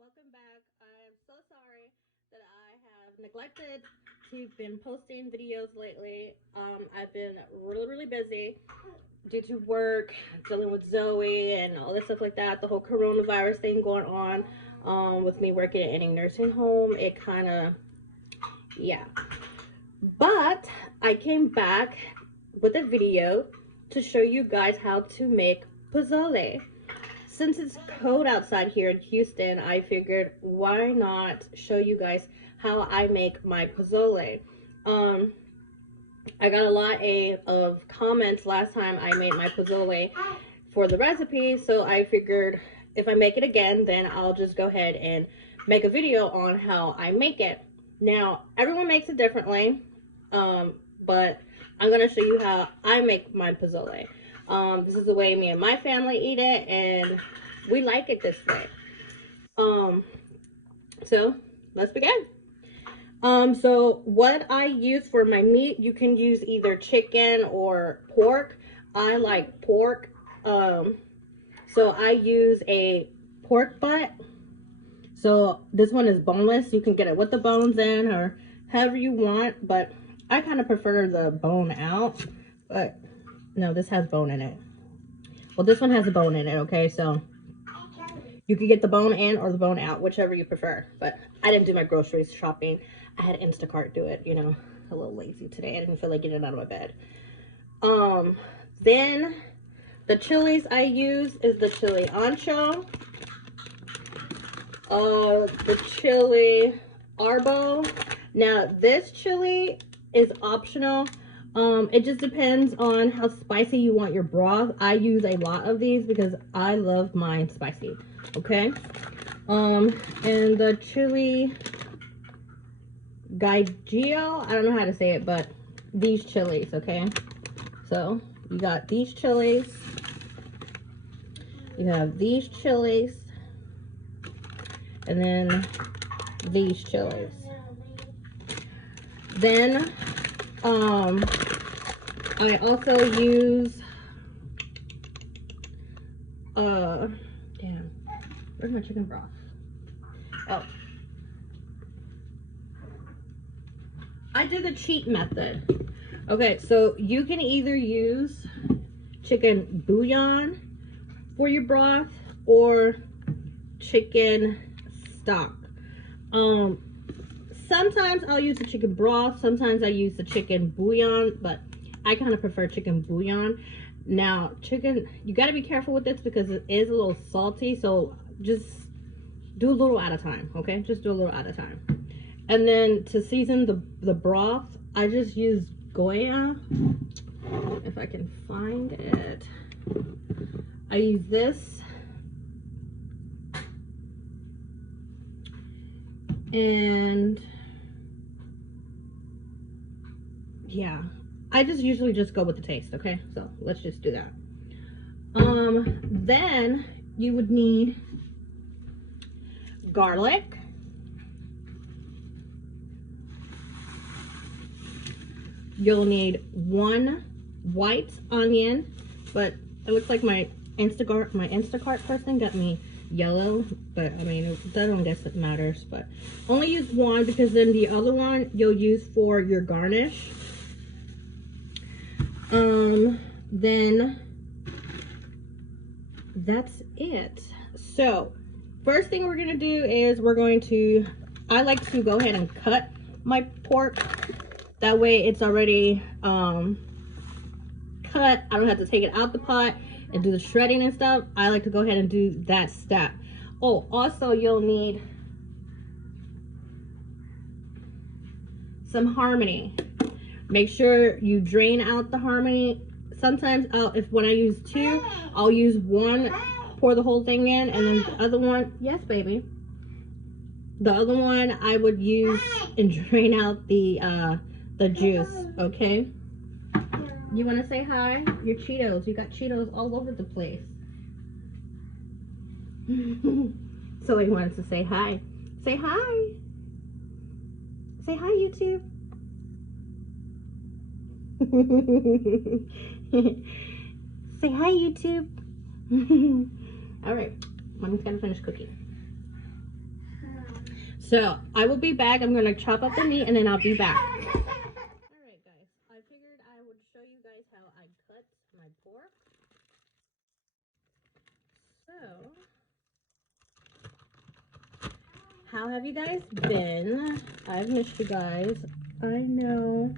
welcome back. I'm so sorry that I have neglected to been posting videos lately. I've been really busy due to work, dealing with Zoe and all this stuff like that. The whole coronavirus thing going on. With me working at any nursing home, it kind of, yeah. But I came back with a video to show you guys how to make pozole. Since it's cold outside here in Houston, I figured why not show you guys how I make my pozole. Um, I got a lot of comments last time I made my pozole for the recipe, so I figured if I make it again, then I'll just go ahead and make a video on how I make it. Now, everyone makes it differently, but I'm going to show you how I make my pozole. This is the way me and my family eat it, and we like it this way. So let's begin. So what I use for my meat, you can use either chicken or pork. I like pork. So I use a pork butt. So this one is boneless. You can get it with the bones in or however you want, but I kind of prefer the bone out. But no, this has bone in it. Well, this one has a bone in it, okay? So you can get the bone in or the bone out, whichever you prefer. But I didn't do my groceries shopping. I had Instacart do it, you know, a little lazy today. I didn't feel like getting out of my bed. Then the chilies I use is the chili ancho, the chili arbo. Now this chili is optional. It just depends on how spicy you want your broth. I use a lot of these because I love mine spicy. Okay. And the chili guajillo, I don't know how to say it, but these chilies, okay? So you got these chilies, you have these chilies, and then these chilies. Then I also use damn, where's my chicken broth? Oh, I did the cheat method. Okay, so you can either use chicken bouillon for your broth or chicken stock. Sometimes I'll use the chicken broth, sometimes I use the chicken bouillon, but I kind of prefer chicken bouillon. Now, chicken, you got to be careful with this because it is a little salty, so just do a little at a time, okay? Just do a little at a time. And then to season the broth, I just use Goya, if I can find it. I use this. And yeah, I just usually just go with the taste, okay? So let's just do that. Then you would need garlic, you'll need 1 white onion, but it looks like my Instacart person got me yellow, but I mean, I don't guess it matters, but only use 1 because then the other one you'll use for your garnish. Then that's it. So first thing we're gonna do is I like to go ahead and cut my pork. That way it's already cut. I don't have to take it out the pot and do the shredding and stuff. I like to go ahead and do that step. Oh, also you'll need some Harmony. Make sure you drain out the Harmony. Sometimes when I use 2, I'll use 1, pour the whole thing in, and then the other one, yes baby. The other one I would use and drain out the juice, okay? You want to say hi? Your Cheetos. You got Cheetos all over the place. So he wanted to say hi. Say hi. Say hi, YouTube. Say hi, YouTube. All right. Mommy's got to finish cooking. So I will be back. I'm gonna chop up the meat and then I'll be back. Alright guys, I figured I would show you guys how I cut my pork. So, how have you guys been? I've missed you guys. I know.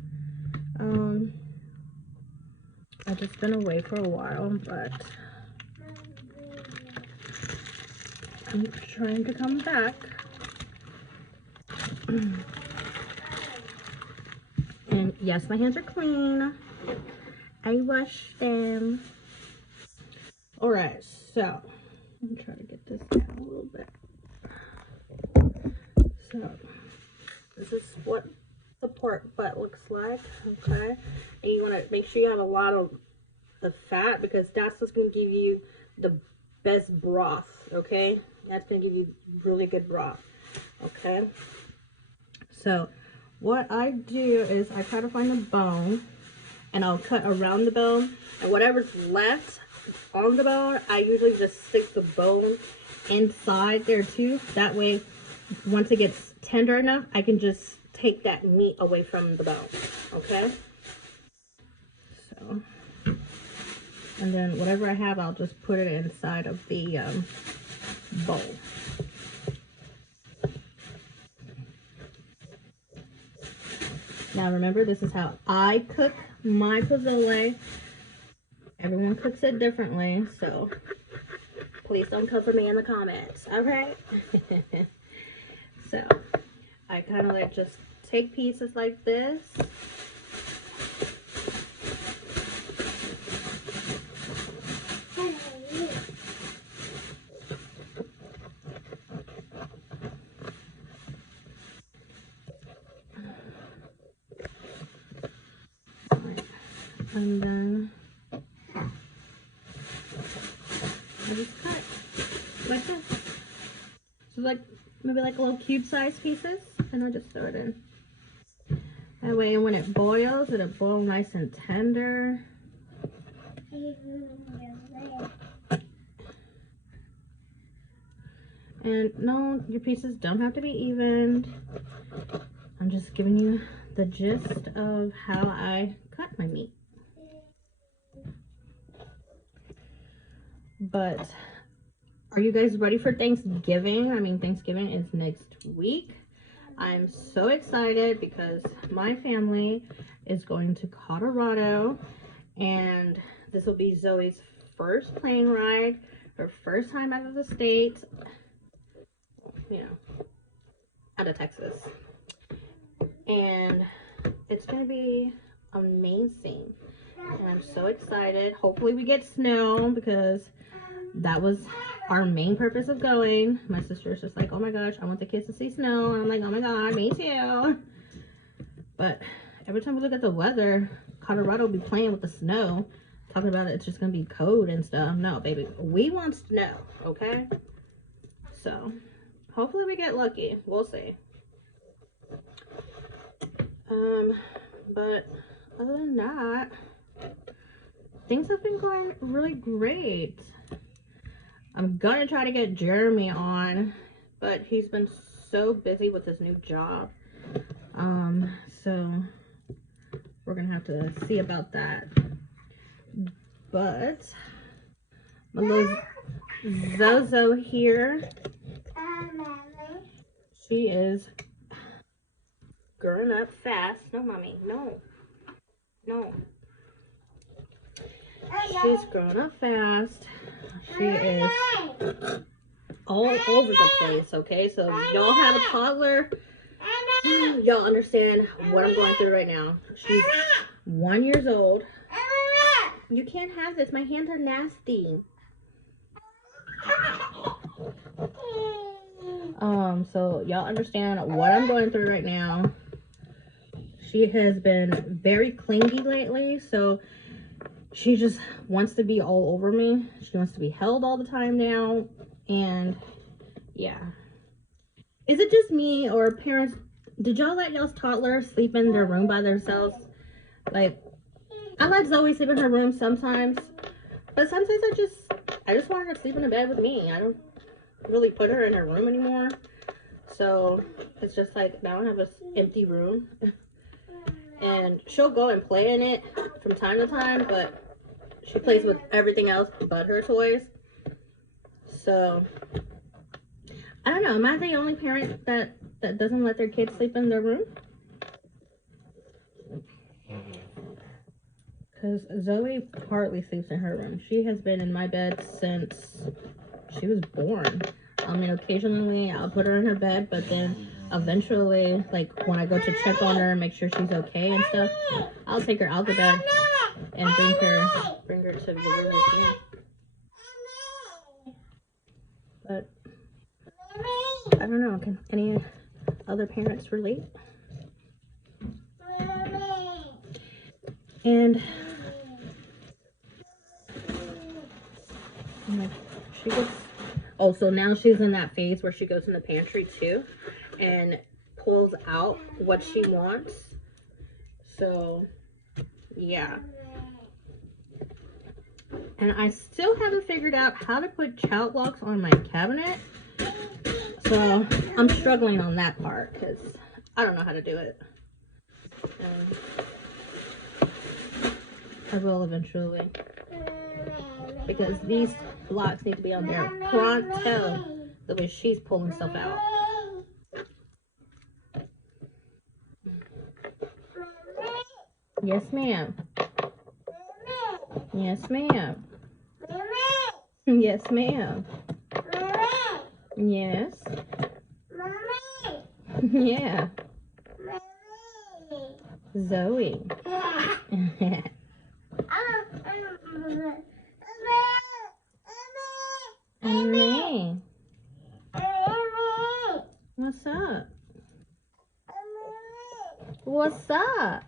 I've just been away for a while, but I'm trying to come back. And yes, my hands are clean. I washed them. Alright, so I'm trying to get this down a little bit. So this is what the pork butt looks like, okay? And you want to make sure you have a lot of the fat because that's what's going to give you the best broth, okay? That's going to give you really good broth, okay? So what I do is I try to find the bone and I'll cut around the bone, and whatever's left on the bone, I usually just stick the bone inside there too. That way, once it gets tender enough, I can just take that meat away from the bone, okay? So, and then whatever I have, I'll just put it inside of the bowl. Now remember, this is how I cook my pozole. Everyone cooks it differently, so please don't come for me in the comments, okay? So I kind of like just take pieces like this. And then I just cut like this. So like maybe like little cube size pieces, and I just throw it in. That way when it boils, it'll boil nice and tender. And no, your pieces don't have to be evened. I'm just giving you the gist of how I cut my meat. But are you guys ready for Thanksgiving? I mean, Thanksgiving is next week. I'm so excited because my family is going to Colorado, and this will be Zoe's first plane ride, her first time out of the state, you know, out of Texas. And it's going to be amazing. And I'm so excited. Hopefully we get snow because that was our main purpose of going. My sister's just like, oh my gosh, I want the kids to see snow. And I'm like, oh my god, me too. But every time we look at the weather, Colorado will be playing with the snow, talking about it's just gonna be cold and stuff. No, baby, we want snow, okay? So hopefully we get lucky. We'll see. But other than that, things have been going really great. I'm gonna try to get Jeremy on, but he's been so busy with his new job. So we're gonna have to see about that. But my little Zozo here, she is growing up fast. No, mommy, no. She's growing up fast. She is all over the place, okay? So y'all have a toddler, y'all understand what I'm going through right now. She's 1 year old. You can't have this. My hands are nasty. So y'all understand what I'm going through right now. She has been very clingy lately, so she just wants to be all over me. She wants to be held all the time now. And yeah. Is it just me, or parents, did y'all let y'all's toddlers sleep in their room by themselves? Like, I let Zoe sleep in her room sometimes, but sometimes I just want her to sleep in the bed with me. I don't really put her in her room anymore. So it's just like now I have this empty room. And she'll go and play in it from time to time, but she plays with everything else but her toys. So I don't know. Am I the only parent that doesn't let their kids sleep in their room? Because Zoe hardly sleeps in her room. She has been in my bed since she was born. I mean, occasionally I'll put her in her bed, but then eventually, like when I go to check on her and make sure she's okay and stuff, I'll take her out the bed and bring her to the room with me. But I don't know. Can any other parents relate? And like she gets. Oh, so now she's in that phase where she goes in the pantry too, and pulls out what she wants. So, yeah. And I still haven't figured out how to put child locks on my cabinet. So, I'm struggling on that part because I don't know how to do it. And I will eventually. Because these locks need to be on there pronto. The way she's pulling stuff out. Yes, ma'am. Yes, ma'am. Yes, ma'am. Yes. Yeah. Zoe. Amy. What's up? What's up?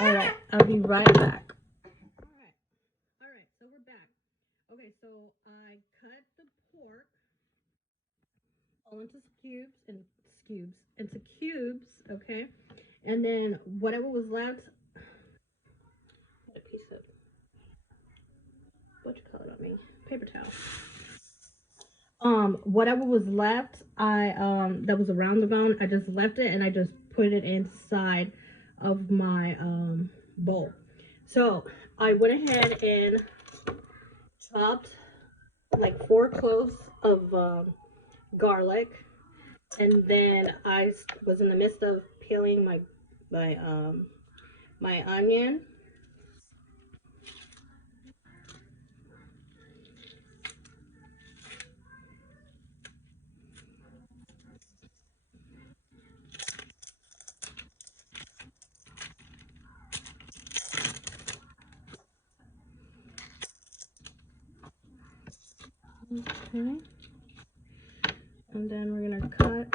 Alright, I'll be right back. Alright, so we're back. Okay, so I cut the pork all into cubes, okay? And then whatever was left, a piece of, what you call it on me? Paper towel. Whatever was left, that was around the bone, I just left it and I just put it inside of my bowl. So I went ahead and chopped like 4 cloves of garlic, and then I was in the midst of peeling my onion. Okay. And then we're gonna cut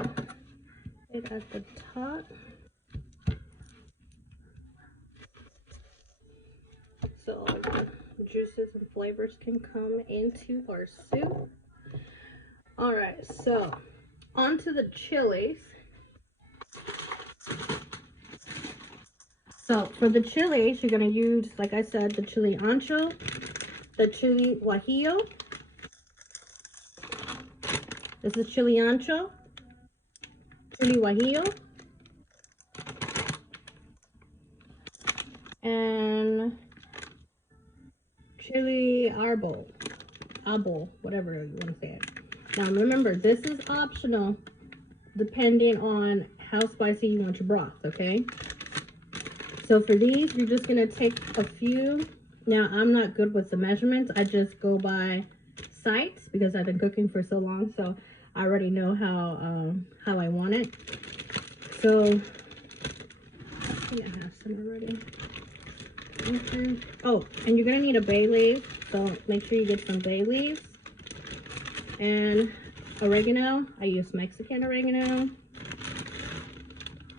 it at the top. So all the juices and flavors can come into our soup. All right, so onto the chilies. So for the chilies, you're gonna use, like I said, the chili ancho, the chili guajillo. This is chili ancho, chili guajillo, and chili arbol, whatever you want to say it. Now remember, this is optional depending on how spicy you want your broth, okay? So for these, you're just gonna take a few. Now I'm not good with the measurements. I just go by sight because I've been cooking for so long, so I already know how I want it. So I think I have some already. Okay. Oh, and you're gonna need a bay leaf, so make sure you get some bay leaves. And oregano. I use Mexican oregano.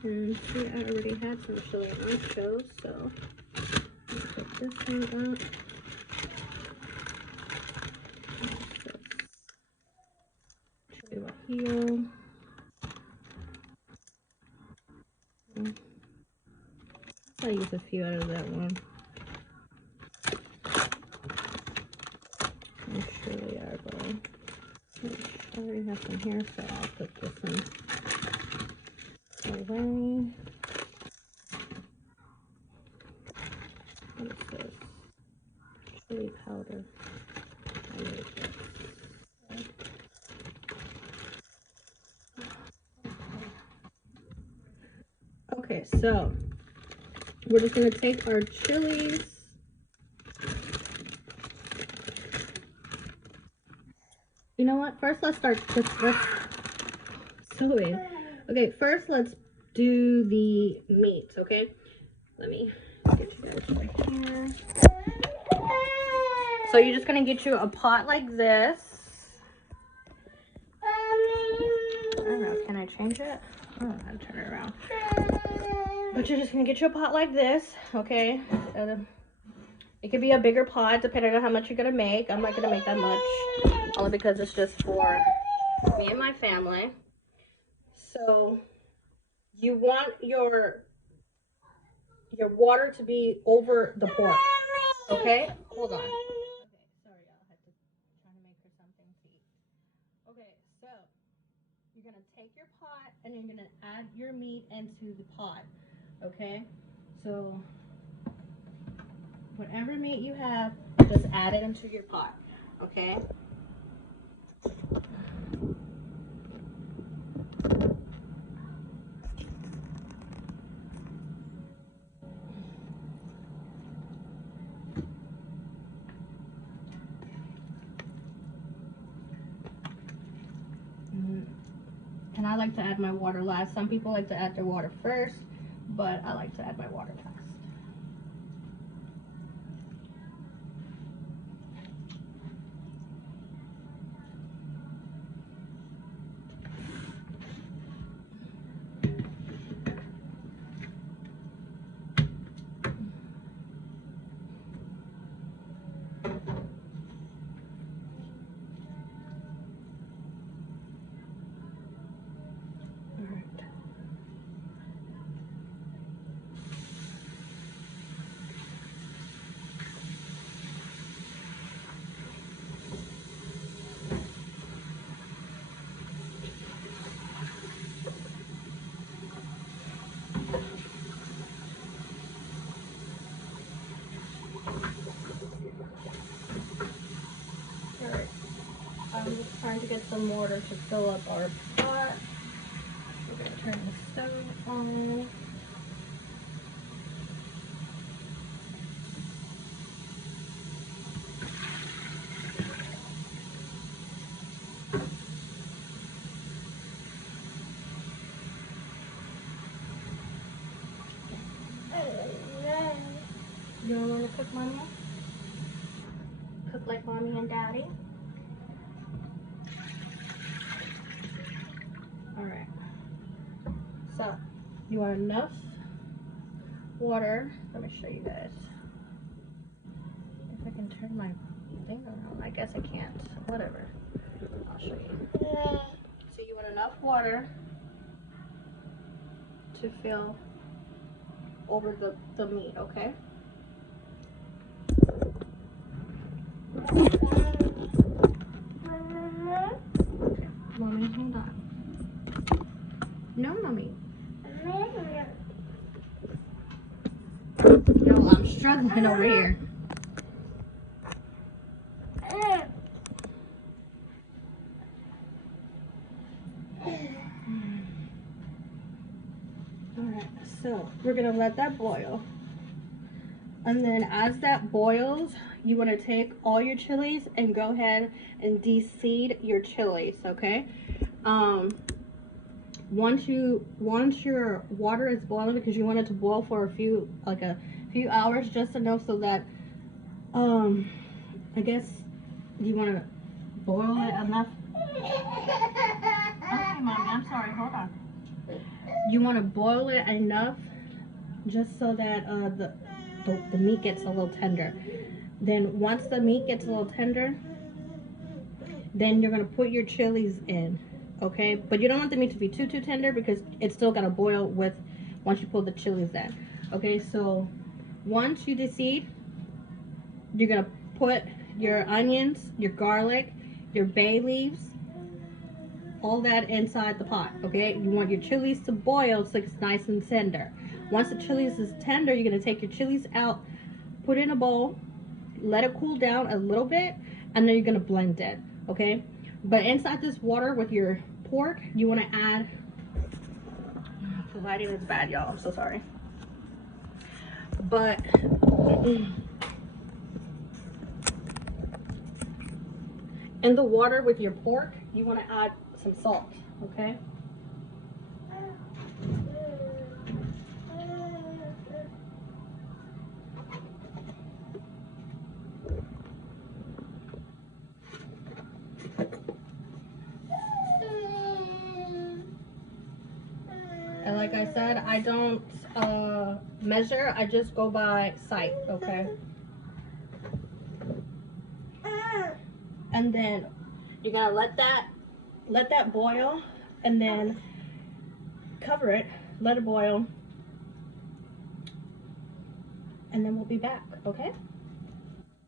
And see, I already had some chili ancho, so put this one up. Chili guajillo. I use a few out of that one. And chili arbol. I already have some here, so I'll put this one away. What is this? Chili powder. I need this. Okay, so we're just gonna take our chilies. You know what? First, let's start. Let's so weird. Okay, first let's do the meat. Okay, let me get you guys right here. So you're just gonna get you a pot like this. I don't know. Can I change it? I don't know how to turn it around. But you're just gonna get you a pot like this. Okay. It could be a bigger pot depending on how much you're gonna make. I'm not gonna make that much, only because it's just for me and my family. So you want your water to be over the pork. Okay? Hold on. Okay, sorry, y'all. I had to try to make her something to eat. Okay, so you're gonna take your pot and you're gonna add your meat into the pot. Okay? So whatever meat you have, just add it into your pot. Okay? And I like to add my water last. Some people like to add their water first, but I like to add my water last. Alright, I'm just trying to get some water to fill up our pot. We're going to turn the stove on. You don't want to cook, Mommy? Cook like Mommy and Daddy? Alright. So, you want enough water. Let me show you guys. If I can turn my thing around. I guess I can't. Whatever. I'll show you. So you want enough water to fill over the meat, okay? Mommy, hold on. No, Mommy. Yo, I'm struggling over here. Alright, so we're gonna let that boil. And then as that boils, you want to take all your chilies and go ahead and de-seed your chilies, okay? Once your water is boiling, because you want it to boil for a few hours, just enough so that I guess you want to boil it enough. Okay, Mommy, I'm sorry, hold on. You want to boil it enough just so that the meat gets a little tender. Then once the meat gets a little tender, then you're gonna put your chilies in, okay? But you don't want the meat to be too tender, because it's still gonna boil with once you pull the chilies in. Okay, so once you de-seed, you're gonna put your onions, your garlic, your bay leaves, all that inside the pot, okay? You want your chilies to boil so it's nice and tender. Once the chilies is tender, you're gonna take your chilies out, put it in a bowl, let it cool down a little bit, and then you're gonna blend it, okay? But inside this water with your pork, you wanna add, the lighting is bad, y'all, I'm so sorry. But in the water with your pork, you wanna add some salt, okay? And like I said, I don't measure, I just go by sight, okay? And then you're gonna let that boil, and then cover it, let it boil, and then we'll be back, okay?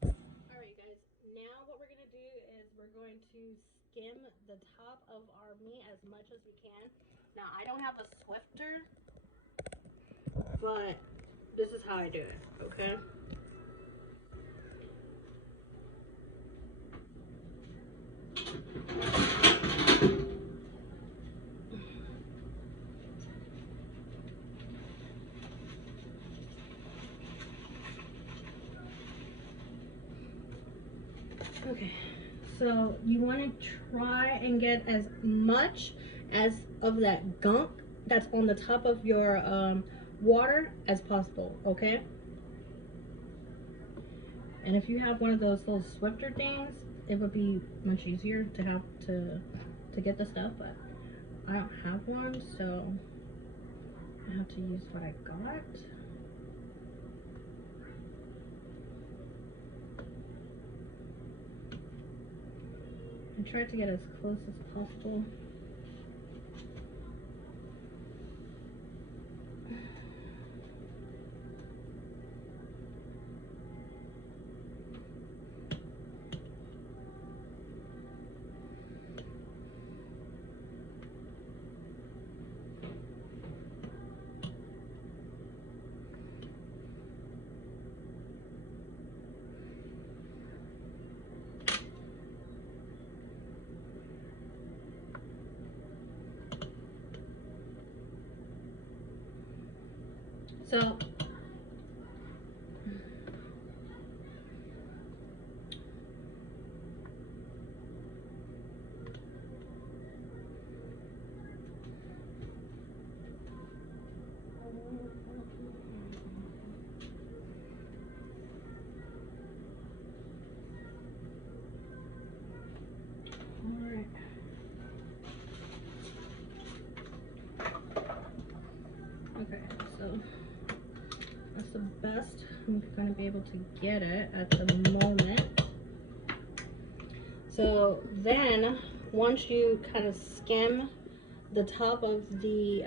Alright guys, now what we're gonna do is we're going to skim the top of our meat as much as we can. Now I don't have a Swifter, but this is how I do it, okay? Okay, so you want to try and get as much as of that gunk that's on the top of your water as possible, okay? And if you have one of those little Swifter things, it would be much easier to have to get the stuff, but I don't have one, so I have to use what I got. I tried to get as close as possible. So alright. Okay, so that's the best I'm gonna be able to get it at the moment. So then once you kind of skim the top of the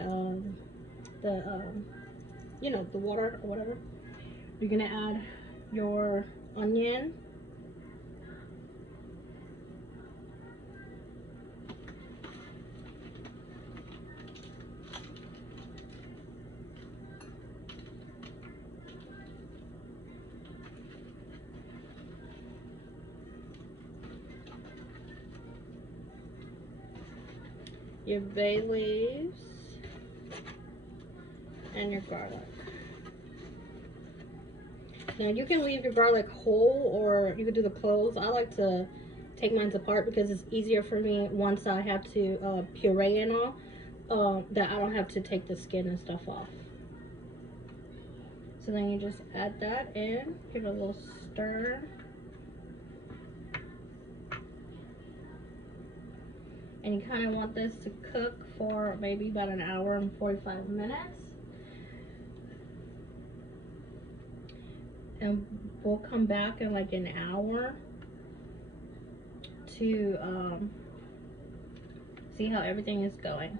you know, the water or whatever, you're gonna add your onion, your bay leaves, and your garlic. Now you can leave your garlic whole, or you could do the cloves. I like to take mine apart because it's easier for me once I have to puree and all, that I don't have to take the skin and stuff off. So then you just add that in, give it a little stir. And you kind of want this to cook for maybe about an hour and 45 minutes. And we'll come back in like an hour to see how everything is going.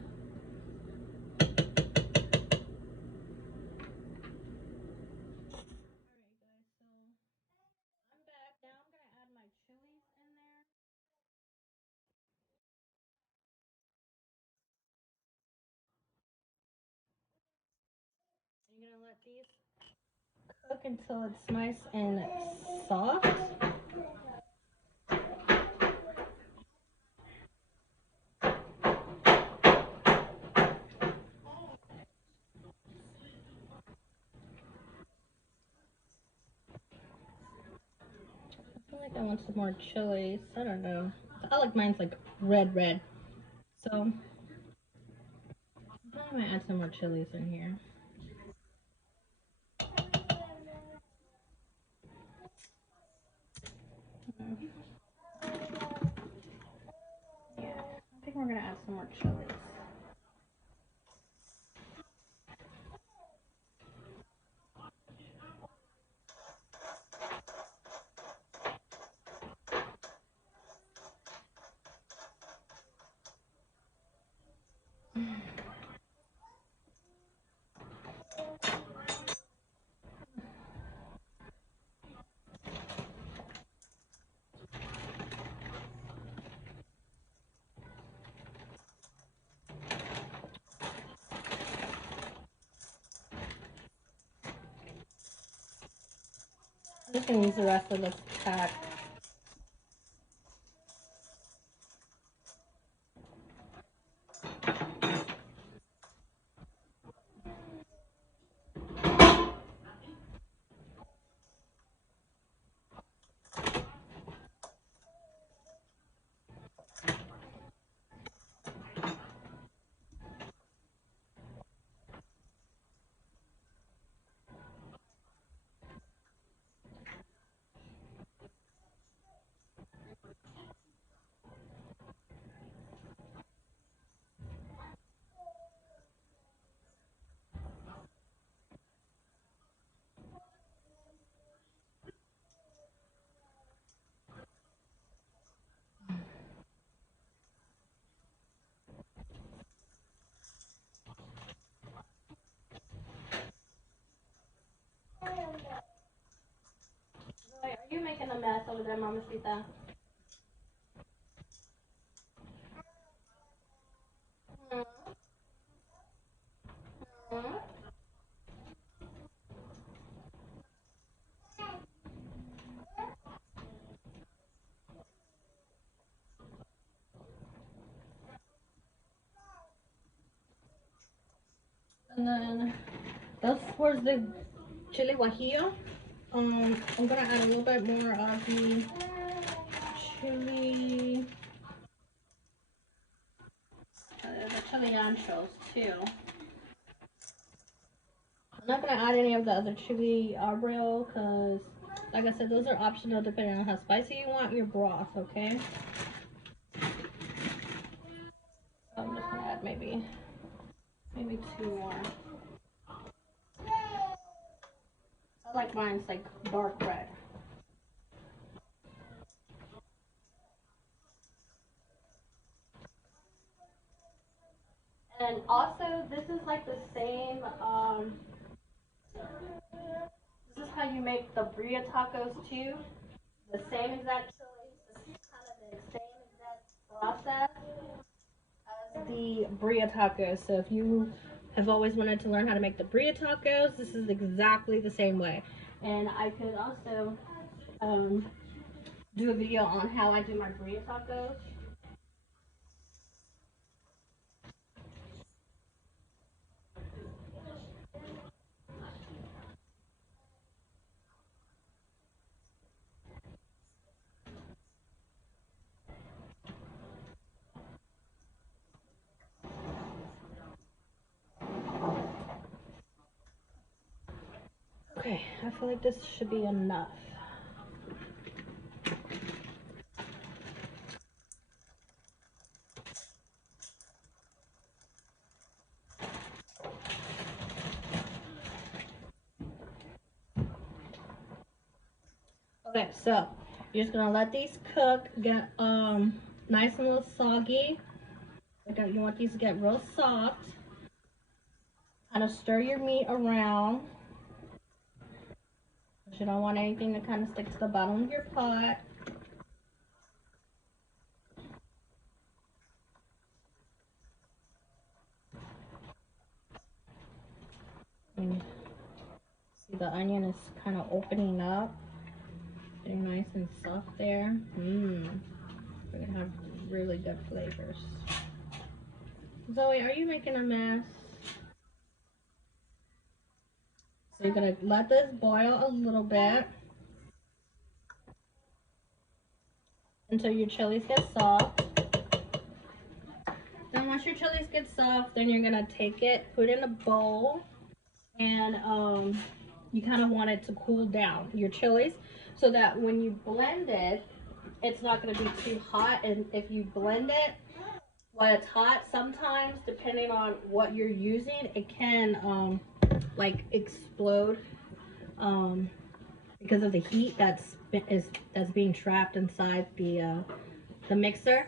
let these cook until it's nice and soft. I feel like I want some more chilies. I don't know. I like mine's like red. So I might add some more chilies in here. Yeah, I think we're gonna add some more chilies. I'm just gonna use the rest of this pack. Are you making a mess over there, Mamacita? And then that's where's the chili guajillo. I'm gonna add a little bit more of the chili, the chili anchos too. I'm not gonna add any of the other chili arbro because, like I said, those are optional depending on how spicy you want your broth. Okay. So I'm just gonna add maybe 2 more. I like mine's like dark red. And also, this is like the same. This is how you make the burrito tacos too. The same exact chilies. This is kind of the same exact process as the burrito tacos. So if you have always wanted to learn how to make the burrito tacos, this is exactly the same way. And I could also do a video on how I do my burrito tacos. Okay, I feel like this should be enough. Okay, so you're just gonna let these cook, get nice and a little soggy. You want these to get real soft. Kind of stir your meat around. You don't want anything to kind of stick to the bottom of your pot. The onion is kind of opening up, getting nice and soft there. We're gonna have really good flavors. Zoe, are you making a mess? So you're gonna let this boil a little bit until your chilies get soft. Then once your chilies get soft, then you're gonna take it, put it in a bowl, and you kind of want it to cool down your chilies so that when you blend it, it's not going to be too hot. And if you blend it while it's hot, sometimes depending on what you're using, it can like explode because of the heat that's being trapped inside the mixer.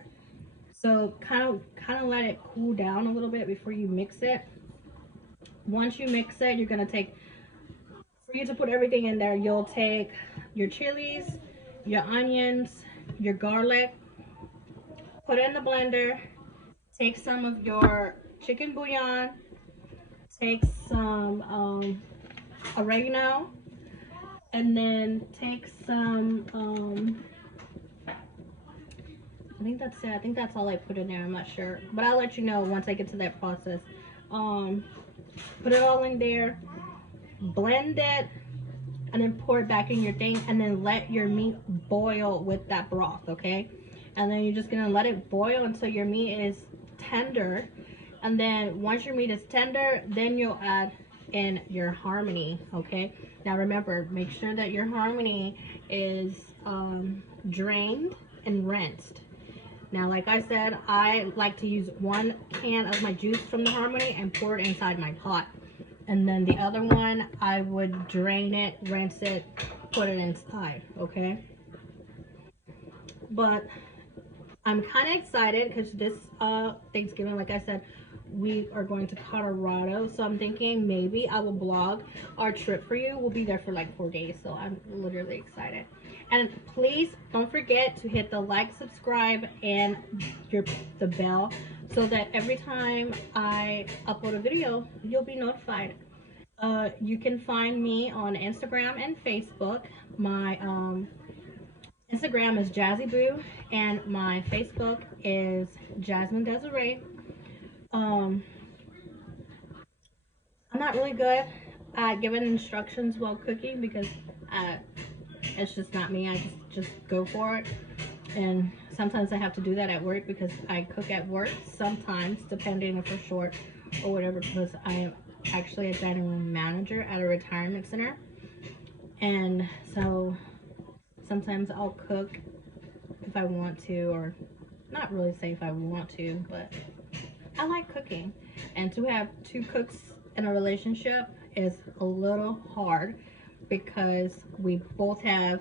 So kind of let it cool down a little bit before you mix it. Once you mix it, you're gonna take, for you to put everything in there, you'll take your chilies, your onions, your garlic, put it in the blender, take some of your chicken bouillon, take some oregano, and then take some, I think that's it. I think that's all I put in there. I'm not sure. But I'll let you know once I get to that process. Put it all in there, blend it, and then pour it back in your thing, and then let your meat boil with that broth, okay? And then you're just gonna let it boil until your meat is tender. And then once your meat is tender, then you'll add in your harmony, okay? Now remember, make sure that your harmony is drained and rinsed. Now, like I said, I like to use 1 can of my juice from the harmony and pour it inside my pot. And then the other one, I would drain it, rinse it, put it inside, okay? But I'm kind of excited because this Thanksgiving, like I said, we are going to Colorado. So I'm thinking maybe I will blog our trip for you. We'll be there for like 4 days. So I'm literally excited. And please don't forget to hit the like, subscribe, and the bell so that every time I upload a video, you'll be notified. You can find me on Instagram and Facebook. My Instagram is Jazzy Boo, and my Facebook is Jasmine Desiree. I'm not really good at giving instructions while cooking because it's just not me. I just go for it. And sometimes I have to do that at work because I cook at work sometimes, depending if we're short or whatever, because I am actually a dining room manager at a retirement center. And so sometimes I'll cook if I want to, or not really say if I want to, but I like cooking. And to have 2 cooks in a relationship is a little hard because we both have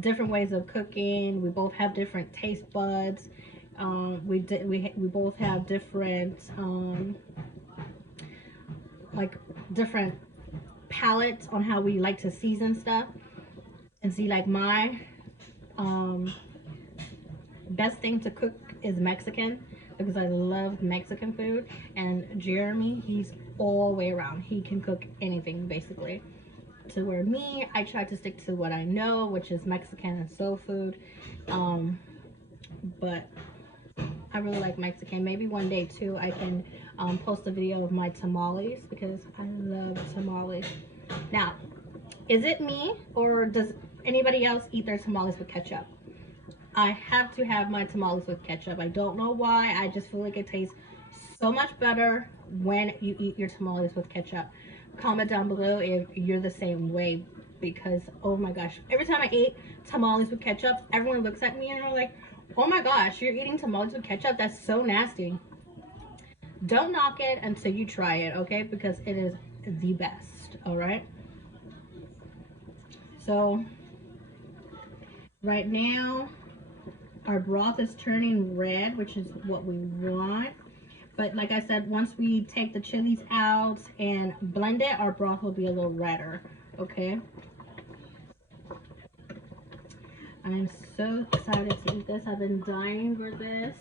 different ways of cooking. We both have different taste buds. We both have different like different palettes on how we like to season stuff. And see, like my best thing to cook is Mexican because I love Mexican food. And Jeremy, he's all the way around. He can cook anything basically. To where me, I try to stick to what I know, which is Mexican and soul food. But I really like Mexican. Maybe one day too I can post a video of my tamales because I love tamales. Now, is it me or does anybody else eat their tamales with ketchup? I have to have my tamales with ketchup. I don't know why. I just feel like it tastes so much better when you eat your tamales with ketchup. Comment down below if you're the same way because oh my gosh, every time I eat tamales with ketchup, everyone looks at me and they're like, oh my gosh, you're eating tamales with ketchup? That's so nasty. Don't knock it until you try it, okay? Because it is the best. All right, so right now our broth is turning red, which is what we want. But like I said, once we take the chilies out and blend it, our broth will be a little redder, okay? I'm so excited to eat this. I've been dying for this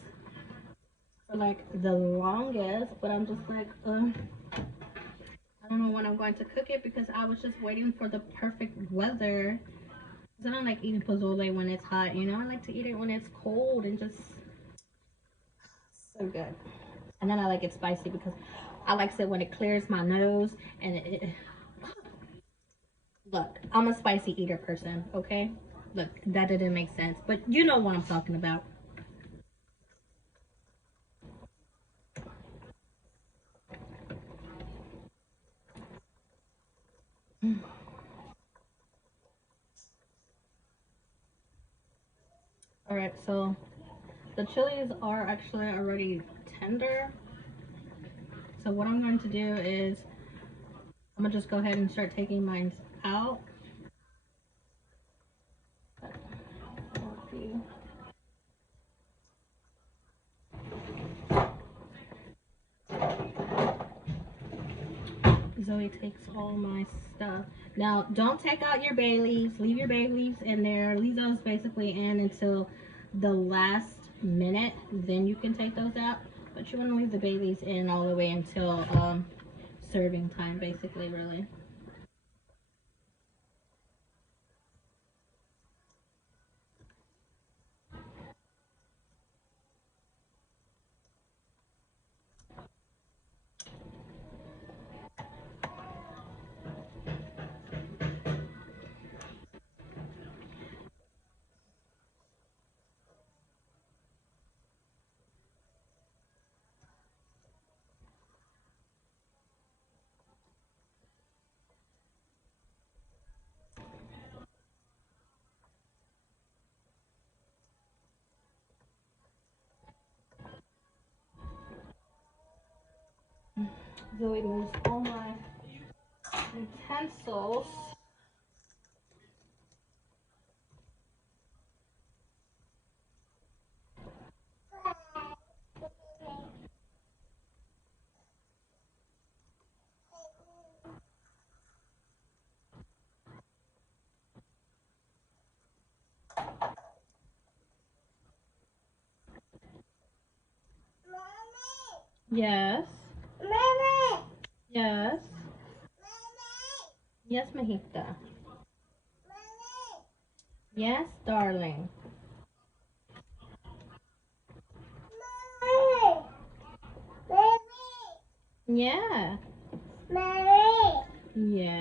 for like the longest, but I'm just like, I I don't know when I'm going to cook it because I was just waiting for the perfect weather. I don't like eating pozole when it's hot, you know? I like to eat it when it's cold and just so good. And then I like it spicy because I like it when it clears my nose and look, I'm a spicy eater person, okay? Look, that didn't make sense, but you know what I'm talking about. All right, so the chilies are actually already tender. So what I'm going to do is I'm gonna just go ahead and start taking mine out. Zoe takes all my stuff. Now, don't take out your bay leaves. Leave your bay leaves in there. Leave those basically in until the last minute. Then you can take those out. But you want to leave the bay leaves in all the way until serving time, basically, really. Zoe moves all my utensils. Yes. Yes. Yes, Mahita. Yes, darling. Yeah. Yes.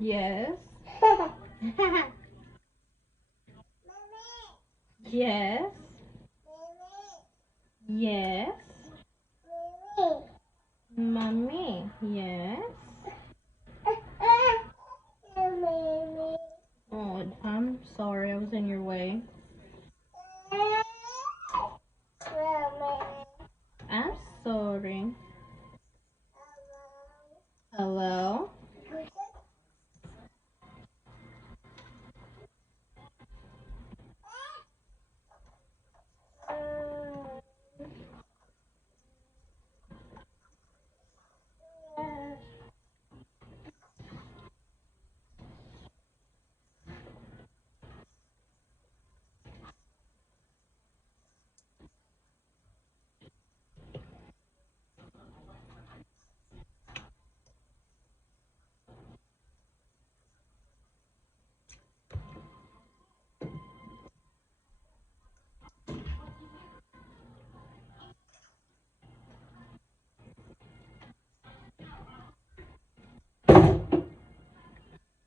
Yes. Yes. Yes. Mommy. Yes. Oh, I'm sorry I was in your way. I'm sorry. Hello?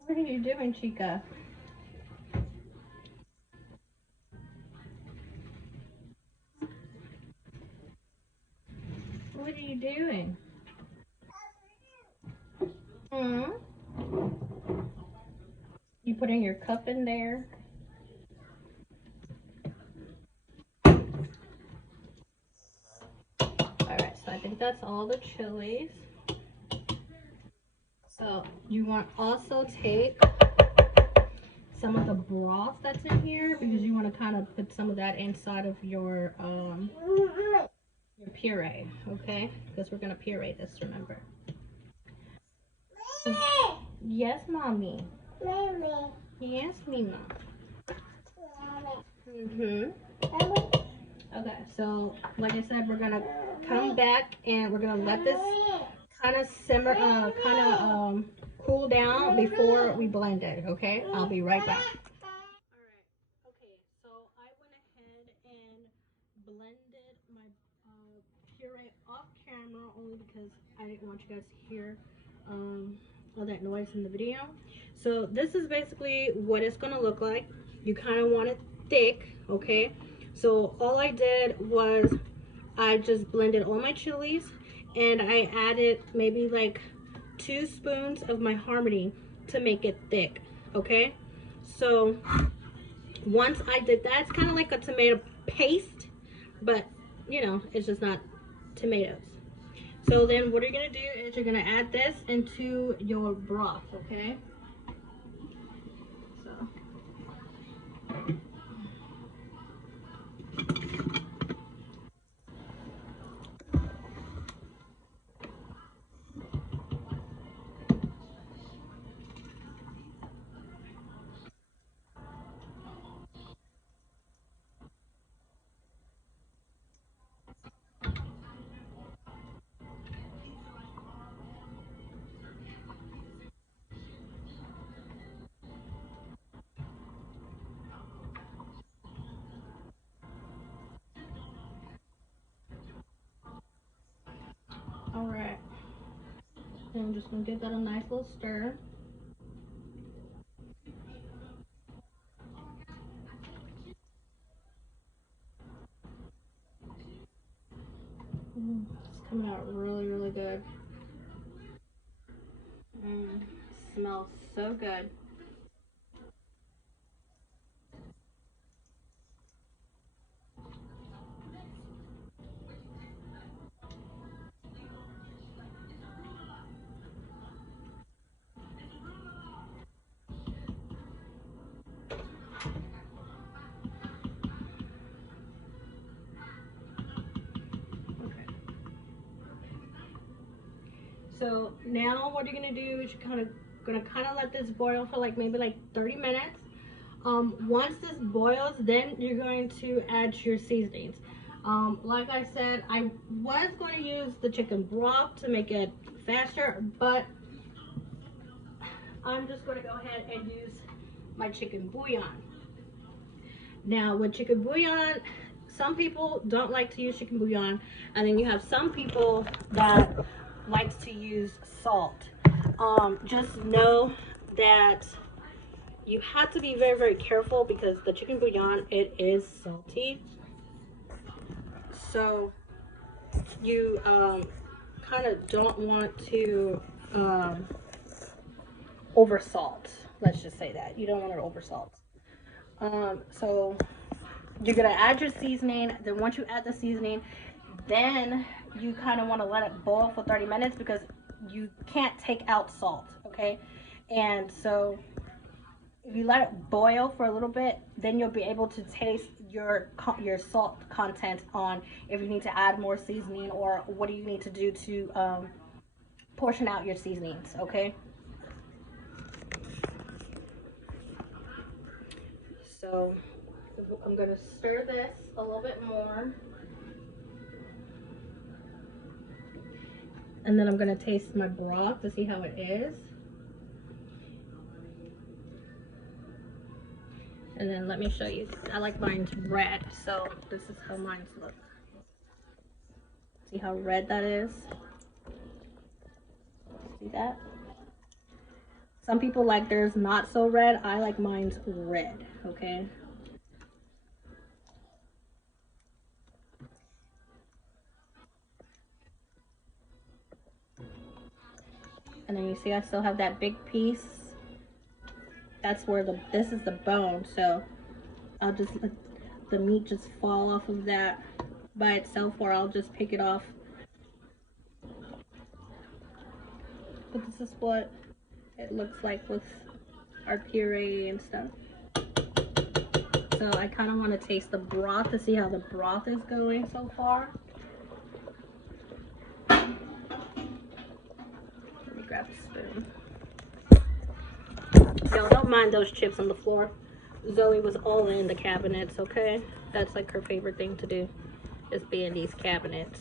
What are you doing, Chica? What are you doing? Hmm? You putting your cup in there? Alright, so I think that's all the chilies. So you want also take some of the broth that's in here because you want to kind of put some of that inside of your puree, okay? Because we're gonna puree this, remember? Yes, mommy. Yes, Mima. Okay, so like I said, we're gonna come back and we're gonna let this kind of simmer, cool down before we blend it. Okay, I'll be right back. All right. Okay, so I went ahead and blended my puree off camera only because I didn't want you guys to hear all that noise in the video. So this is basically what it's gonna look like. You kind of want it thick, okay? So all I did was I just blended all my chilies and I added maybe like 2 spoons of my Harmony to make it thick, okay? So once I did that, it's kind of like a tomato paste, but you know, it's just not tomatoes. So then what you're gonna do is you're gonna add this into your broth, okay? So all right, then I'm just gonna give that a nice little stir. It's coming out really, really good. Smells so good. Okay. So now what you're gonna do is you're gonna let this boil for like maybe like 30 minutes. Once this boils, then you're going to add your seasonings. Like I said, I was going to use the chicken broth to make it faster, but I'm just going to go ahead and use my chicken bouillon. Now with chicken bouillon, some people don't like to use chicken bouillon, and then you have some people that likes to use salt. Just know that you have to be very, very careful because the chicken bouillon, it is salty. So you kind of don't want to over salt. Let's just say that. You don't want to over salt. So you're going to add your seasoning. Then once you add the seasoning, then you kind of want to let it boil for 30 minutes because you can't take out salt, okay? And so if you let it boil for a little bit, then you'll be able to taste your salt content on if you need to add more seasoning or what do you need to do to portion out your seasonings, okay? So I'm going to stir this a little bit more. And then I'm going to taste my broth to see how it is. And then let me show you. I like mine red, so this is how mine look. See how red that is? See that? Some people like theirs not so red. I like mine's red, okay? And then you see I still have that big piece. That's where this is the bone, so I'll just let the meat just fall off of that by itself, or I'll just pick it off. But this is what it looks like with our puree and stuff. So I kind of want to taste the broth to see how the broth is going so far. Let me grab a spoon. Y'all don't mind those chips on the floor. Zoe was all in the cabinets, okay? That's like her favorite thing to do. just be in these cabinets.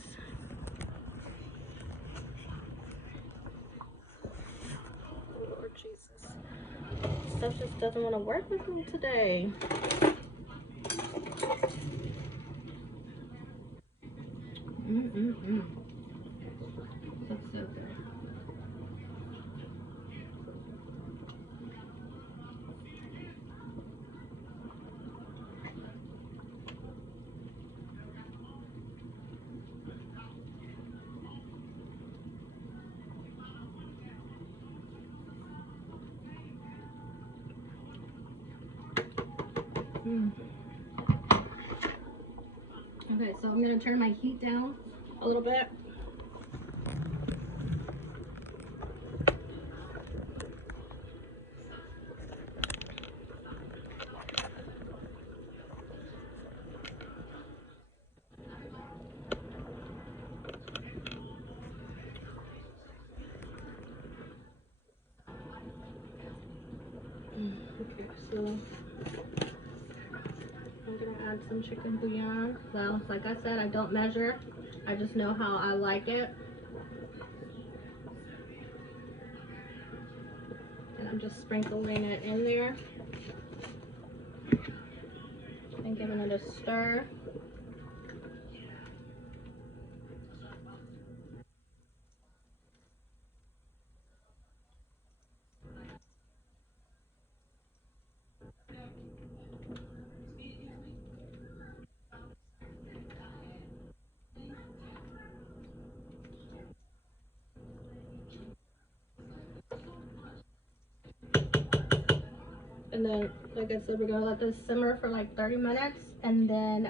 Lord Jesus. Stuff just doesn't want to work with me today. That's so good. Okay, so I'm gonna turn my heat down a little bit. Okay, so I'm gonna add some chicken bouillon. Well, like I said, I don't measure. I just know how I like it. And I'm just sprinkling it in there. And giving it a stir. And then, like I said, we're gonna let this simmer for like 30 minutes, and then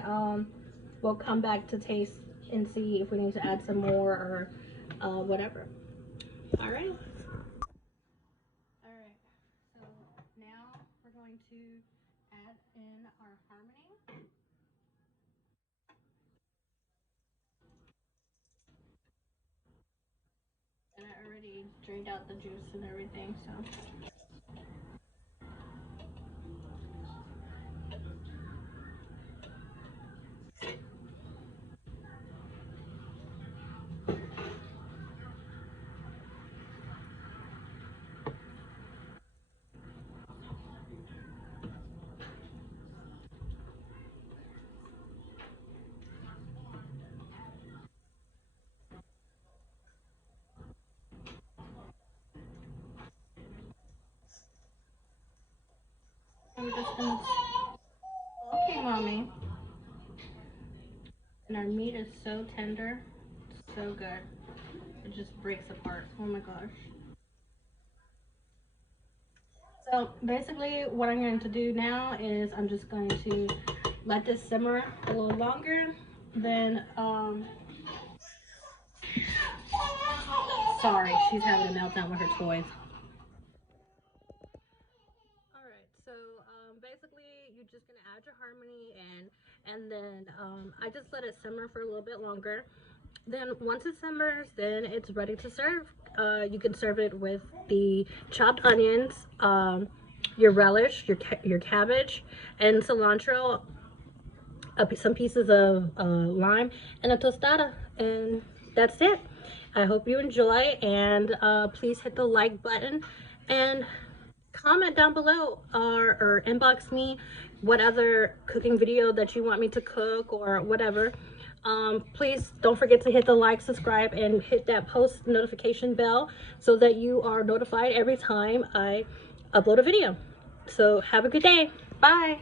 we'll come back to taste and see if we need to add some more or whatever. All right. All right. So now we're going to add in our harmony. And I already drained out the juice and everything, so. I'm just gonna. Okay, mommy. And our meat is so tender, so good. It just breaks apart. Oh my gosh. So basically what I'm going to do now is I'm just going to let this simmer a little longer. Then, sorry, she's having a meltdown with her toys. Alright, so basically you're just going to add your harmony and then I just let it simmer for a little bit longer. Then once it simmers, then it's ready to serve. You can serve it with the chopped onions, your relish, your cabbage, and cilantro, some pieces of lime, and a tostada, and that's it. I hope you enjoy, and please hit the like button and comment down below or inbox me what other cooking video that you want me to cook or whatever. Please don't forget to hit the like, subscribe, and hit that post notification bell so that you are notified every time I upload a video. So have a good day. Bye.